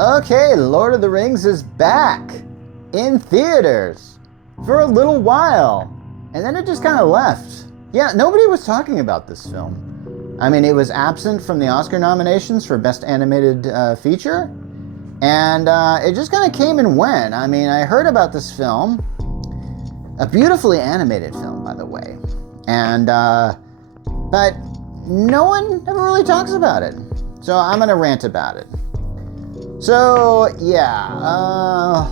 Okay, Lord of the Rings is back in theaters for a little while, and then it just kind of left. Yeah, nobody was talking about this film. I mean, it was absent from the Oscar nominations for Best Animated Feature, and it just kind of came and went. I mean, I heard about this film, a beautifully animated film, by the way, and but no one ever really talks about it. So I'm gonna rant about it. So, yeah,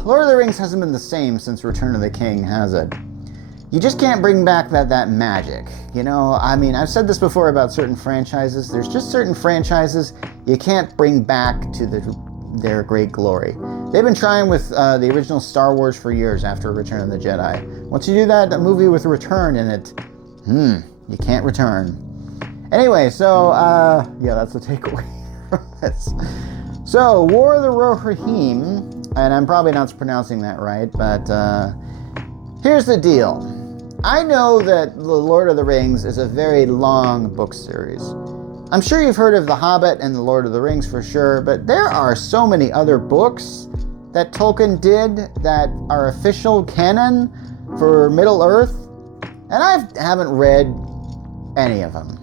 Lord of the Rings hasn't been the same since Return of the King, has it? You just can't bring back that magic, you know? I mean, I've said this before about certain franchises. There's just certain franchises you can't bring back to their great glory. They've been trying with the original Star Wars for years after Return of the Jedi. Once you do that, a movie with a return in it, you can't return. Anyway, so, yeah, that's the takeaway from this. So, War of the Rohirrim, and I'm probably not pronouncing that right, but here's the deal. I know that The Lord of the Rings is a very long book series. I'm sure you've heard of The Hobbit and The Lord of the Rings for sure, but there are so many other books that Tolkien did that are official canon for Middle-earth, and I haven't read any of them.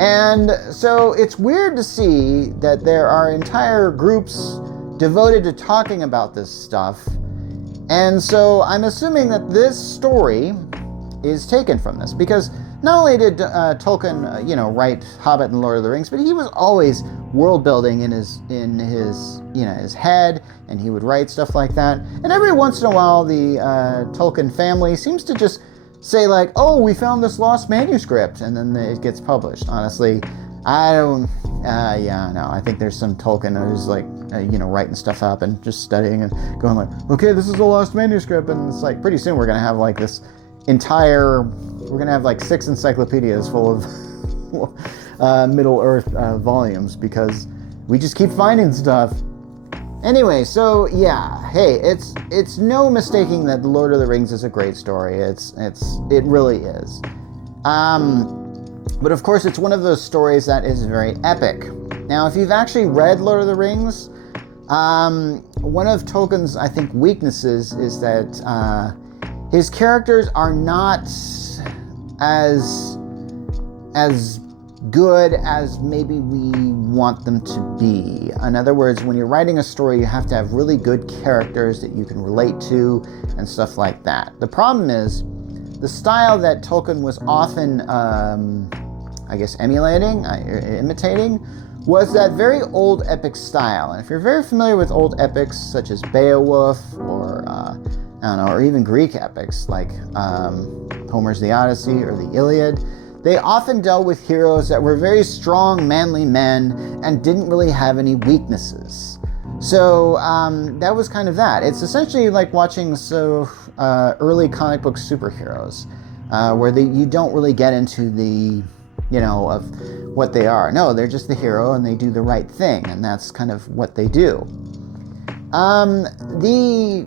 And so it's weird to see that there are entire groups devoted to talking about this stuff. And so I'm assuming that this story is taken from this, because not only did Tolkien, write Hobbit and Lord of the Rings, but he was always world building in his head, and he would write stuff like that. And every once in a while, the Tolkien family seems to just say like, oh, we found this lost manuscript, and then it gets published. Honestly, I think there's some Tolkien who's like, writing stuff up and just studying and going like, okay, this is a lost manuscript, and it's like, pretty soon we're going to have like this we're going to have like 6 encyclopedias full of Middle-earth volumes, because we just keep finding stuff. Anyway, so yeah, hey, it's no mistaking that The Lord of the Rings is a great story. It really is. But of course, it's one of those stories that is very epic. Now, if you've actually read Lord of the Rings, one of Tolkien's, I think, weaknesses is that his characters are not as good as maybe we want them to be. In other words, when you're writing a story, you have to have really good characters that you can relate to and stuff like that. The problem is, the style that Tolkien was often, imitating, was that very old epic style. And if you're very familiar with old epics such as Beowulf or, or even Greek epics like Homer's The Odyssey or the Iliad, they often dealt with heroes that were very strong, manly men and didn't really have any weaknesses. So that was kind of that. It's essentially like watching early comic book superheroes, where you don't really get into the, of what they are. No, they're just the hero and they do the right thing, and that's kind of what they do. The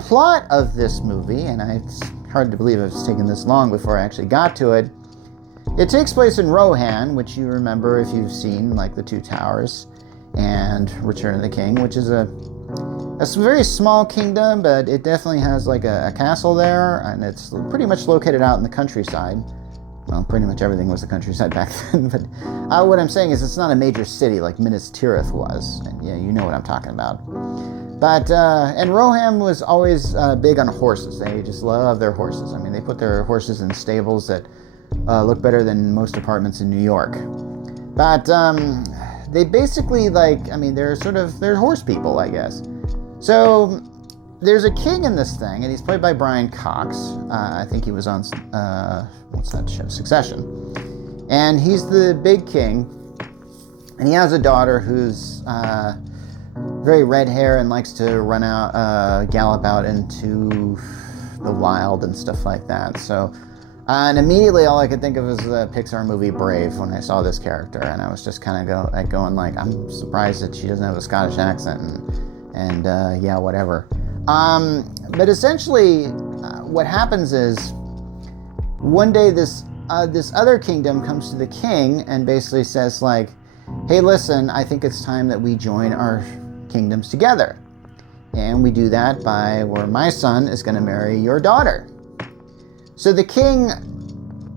plot of this movie, and it's hard to believe it's taken this long before I actually got to it. It takes place in Rohan, which you remember if you've seen like The Two Towers and Return of the King, which is a very small kingdom, but it definitely has like a castle there, and it's pretty much located out in the countryside. Well, pretty much everything was the countryside back then, but what I'm saying is it's not a major city like Minas Tirith was, and yeah, you know what I'm talking about. But, and Rohan was always big on horses. They just love their horses. I mean, they put their horses in stables that look better than most apartments in New York. But they basically they're horse people, I guess. So there's a king in this thing, and he's played by Brian Cox. I think he was on, what's that show? Succession. And he's the big king, and he has a daughter who's very red hair and likes to run out, gallop out into the wild and stuff like that. So, and immediately all I could think of was the Pixar movie Brave when I saw this character, and I was just kind of going like, I'm surprised that she doesn't have a Scottish accent, and yeah, whatever. But essentially, what happens is, one day this other kingdom comes to the king and basically says like, hey, listen, I think it's time that we join kingdoms together. And we do that by where my son is going to marry your daughter. So the king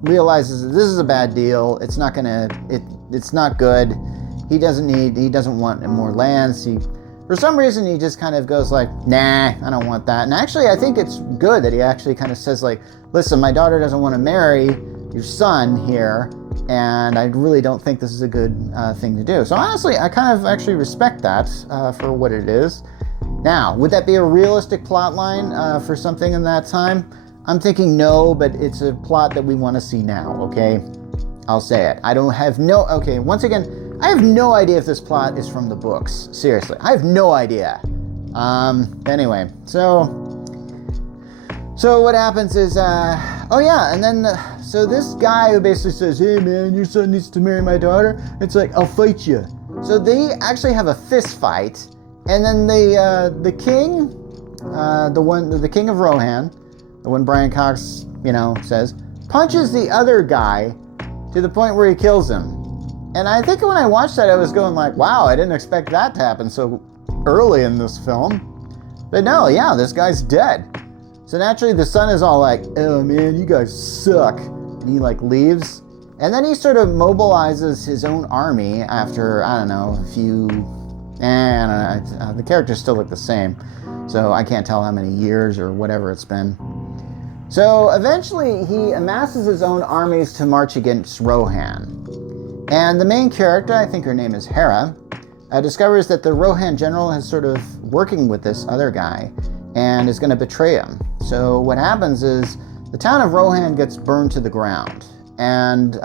realizes that this is a bad deal. It's not good. He doesn't want more lands. For some reason, he just kind of goes like, nah, I don't want that. And actually, I think it's good that he actually kind of says like, listen, my daughter doesn't want to marry your son here, and I really don't think this is a good thing to do. So honestly, I kind of actually respect that for what it is. Now, would that be a realistic plot line for something in that time? I'm thinking no, but it's a plot that we want to see now, okay? I'll say it. Once again, I have no idea if this plot is from the books. Seriously, I have no idea. Anyway, so what happens is, so this guy who basically says, hey man, your son needs to marry my daughter, it's like, I'll fight you. So they actually have a fist fight. And then the king, the king of Rohan, the one Brian Cox, says, punches the other guy to the point where he kills him. And I think when I watched that, I was going like, wow, I didn't expect that to happen so early in this film. But no, yeah, this guy's dead. So naturally, the son is all like, oh man, you guys suck. And he like leaves. And then he sort of mobilizes his own army after, I don't know, a few... the characters still look the same, so I can't tell how many years or whatever it's been. So eventually he amasses his own armies to march against Rohan. And the main character, I think her name is Hera, discovers that the Rohan general is sort of working with this other guy and is going to betray him. So what happens is the town of Rohan gets burned to the ground. And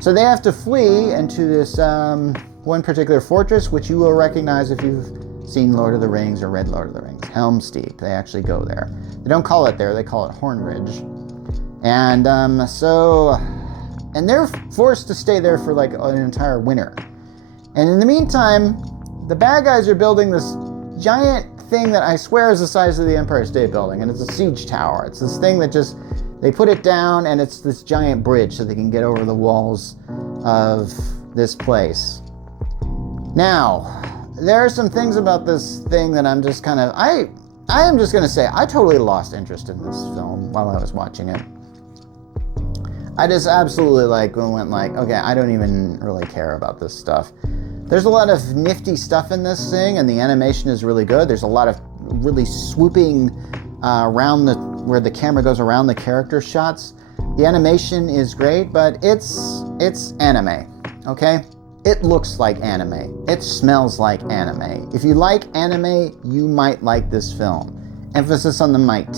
so they have to flee into this one particular fortress, which you will recognize if you've seen Lord of the Rings or read Lord of the Rings. Helm's Deep. They actually go there. They don't call it there. They call it Hornridge. And and they're forced to stay there for like an entire winter. And in the meantime, the bad guys are building this giant thing that I swear is the size of the Empire State Building, and it's a siege tower. It's this thing that just, they put it down, and it's this giant bridge so they can get over the walls of this place. Now, there are some things about this thing that I'm just kind of, I am just going to say, I totally lost interest in this film while I was watching it. I just absolutely went like, okay, I don't even really care about this stuff. There's a lot of nifty stuff in this thing, and the animation is really good. There's a lot of really swooping where the camera goes around the character shots. The animation is great, but it's anime, okay? It looks like anime. It smells like anime. If you like anime, you might like this film. Emphasis on the might.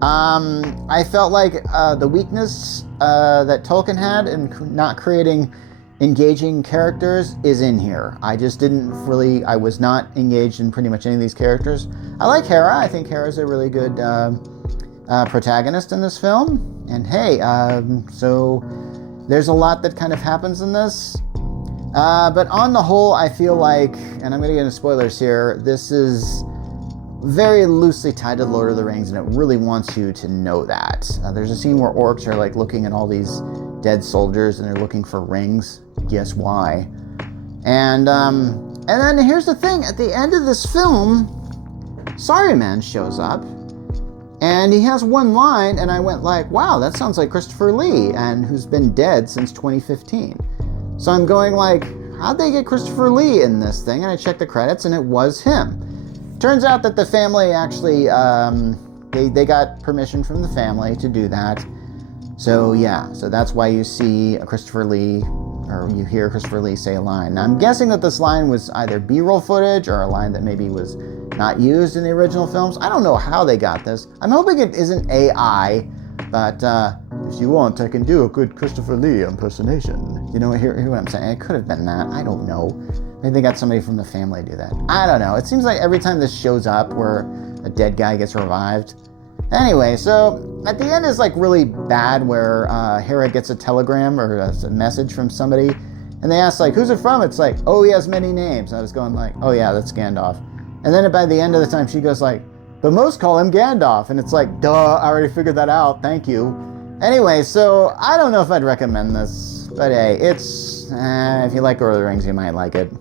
I felt like the weakness that Tolkien had in not creating engaging characters is in here. I was not engaged in pretty much any of these characters. I like Hera. I think Hera's a really good protagonist in this film. And hey, so there's a lot that kind of happens in this. But on the whole, I feel like, and I'm going to get into spoilers here, this is very loosely tied to Lord of the Rings, and it really wants you to know that. There's a scene where orcs are looking at all these dead soldiers, and they're looking for rings. Guess why? And then here's the thing: at the end of this film, Saruman shows up, and he has one line, and I went like, "Wow, that sounds like Christopher Lee," and who's been dead since 2015. So I'm going like, how'd they get Christopher Lee in this thing? And I checked the credits, and it was him. Turns out that the family actually, they got permission from the family to do that. So yeah, so that's why you see Christopher Lee, or you hear Christopher Lee say a line. Now I'm guessing that this line was either B-roll footage or a line that maybe was not used in the original films. I don't know how they got this. I'm hoping it isn't AI, but if you want, I can do a good Christopher Lee impersonation. You know, hear what I'm saying? It could have been that. I don't know. Maybe they got somebody from the family to do that. I don't know. It seems like every time this shows up where a dead guy gets revived. Anyway, so at the end is really bad where Hera gets a telegram or a message from somebody, and they ask who's it from? It's oh, he has many names. I was going oh yeah, that's Gandalf. And then by the end of the time she goes but most call him Gandalf, and it's duh, I already figured that out, thank you. Anyway, so I don't know if I'd recommend this, but hey, it's if you like Lord of the Rings, you might like it.